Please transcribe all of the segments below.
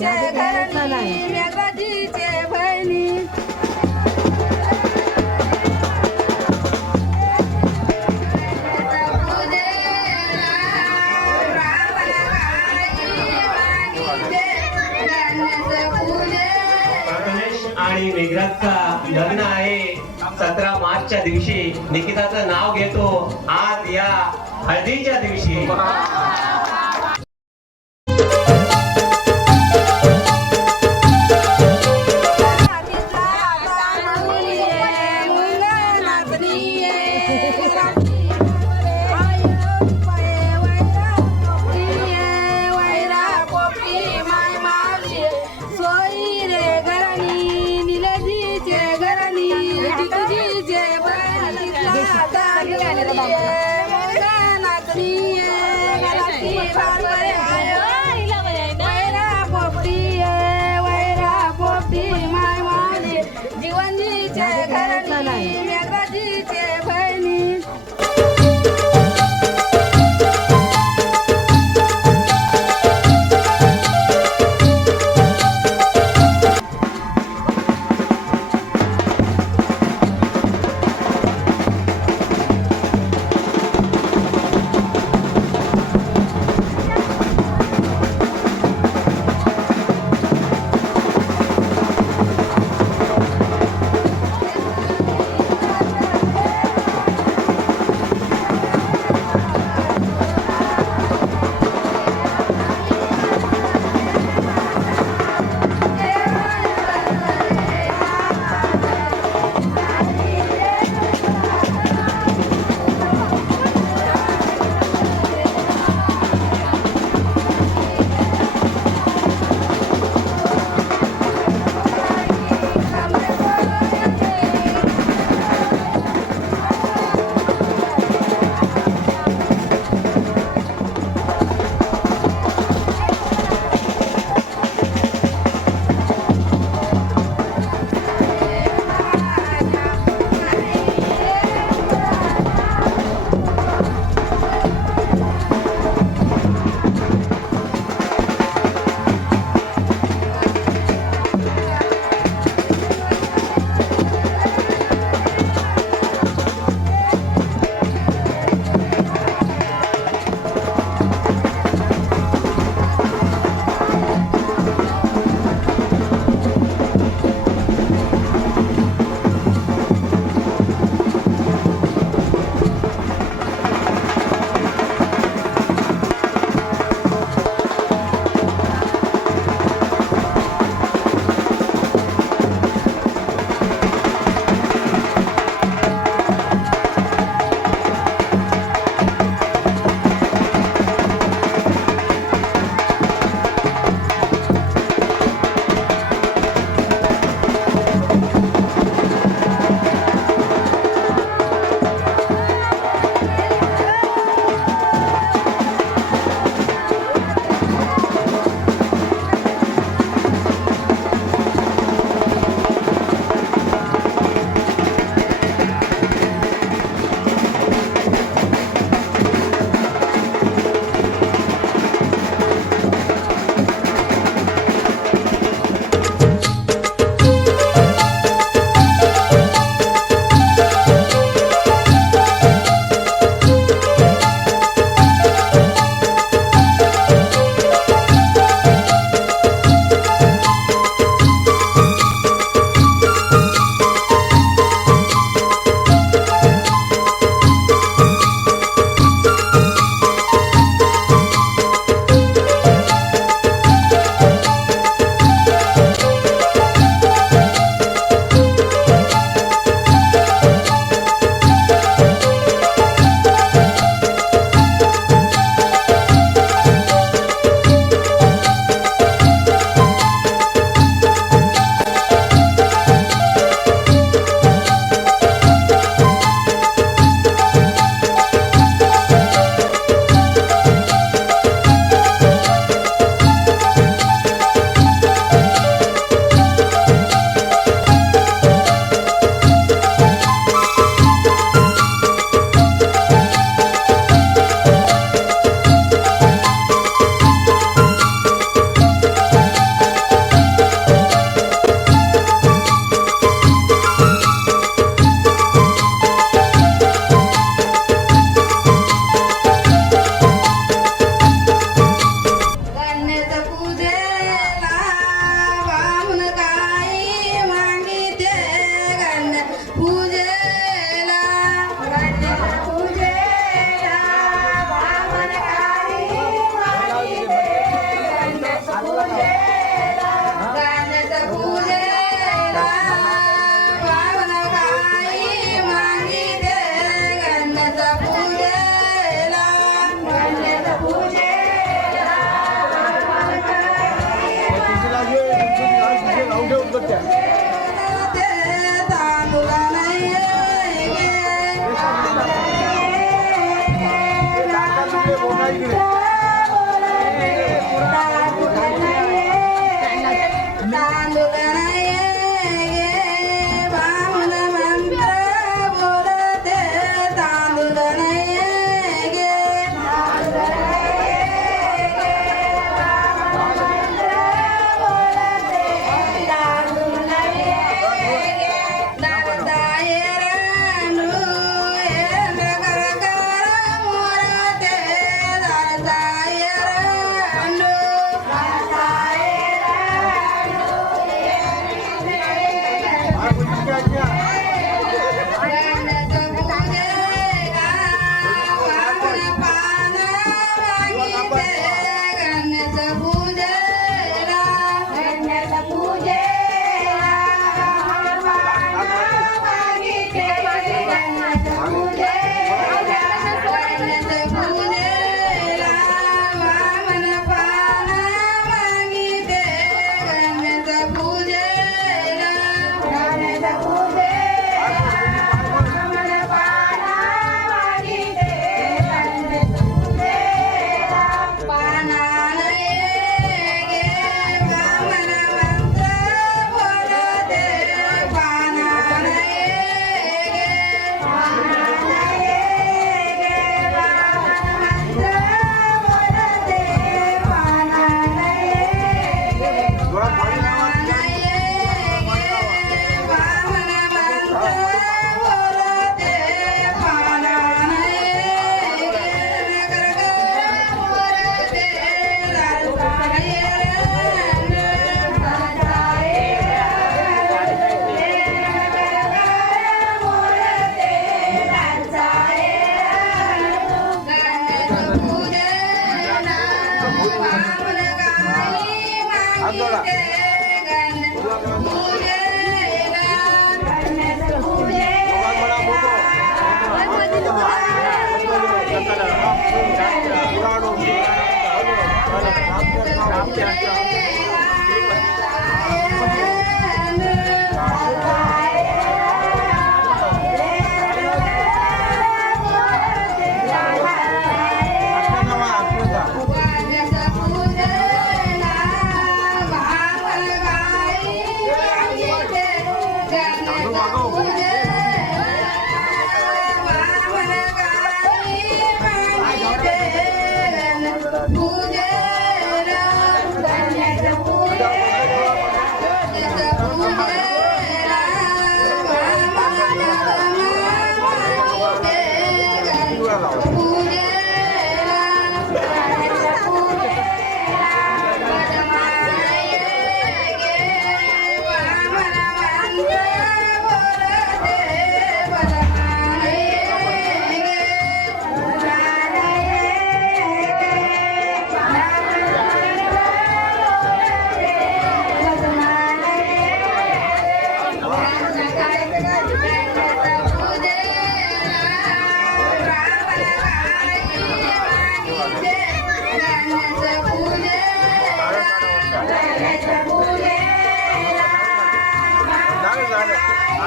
बहिणी आणि मेघराजचा लग्न आहे. सतरा मार्चच्या दिवशी निकिताचं नाव घेतो. आज या हळदीच्या दिवशी.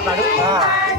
拿拿啊。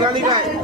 Là đi.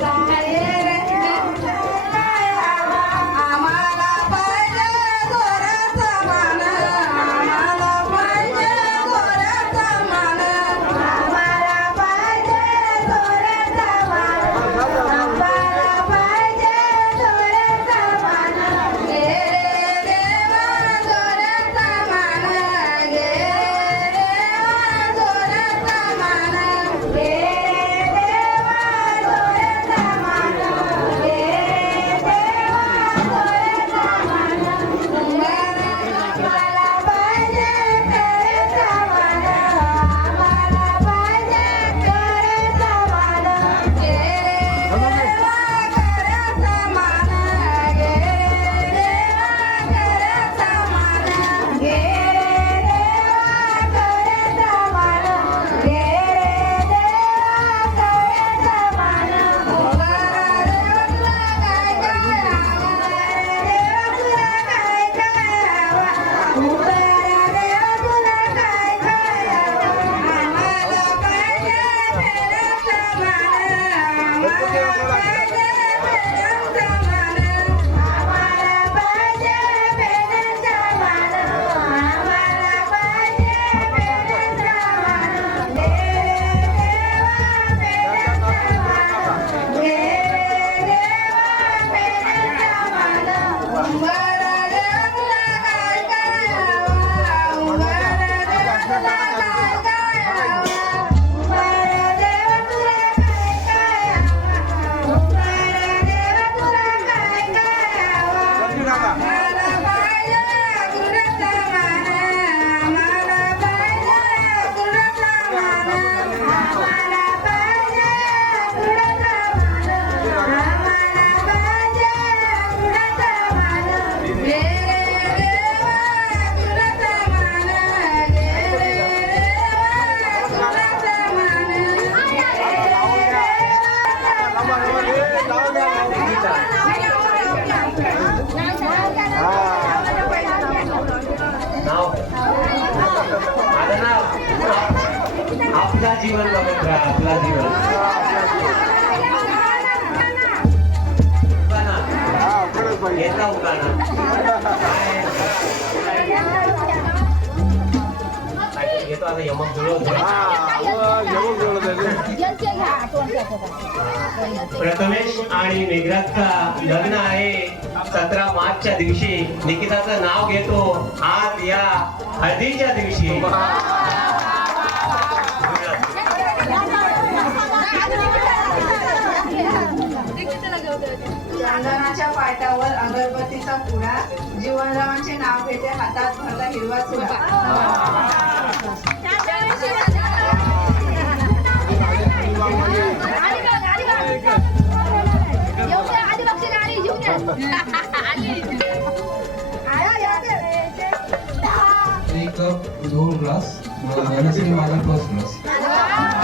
पाहिजे घेतो आता यमक जुळवतो प्रथमेश आणि मेघराजचा लग्न आहे. सतरा मार्चच्या दिवशी निकिताचं नाव घेतो. आज या हळदीच्या दिवशी. चंदनाच्या पाटावर अगरबत्तीचा पुडा जीवनरावांचे नाव घेते हातात भरता हिरवा चुडा. एक कप दोन ग्लास माझा फर्स्ट ग्लास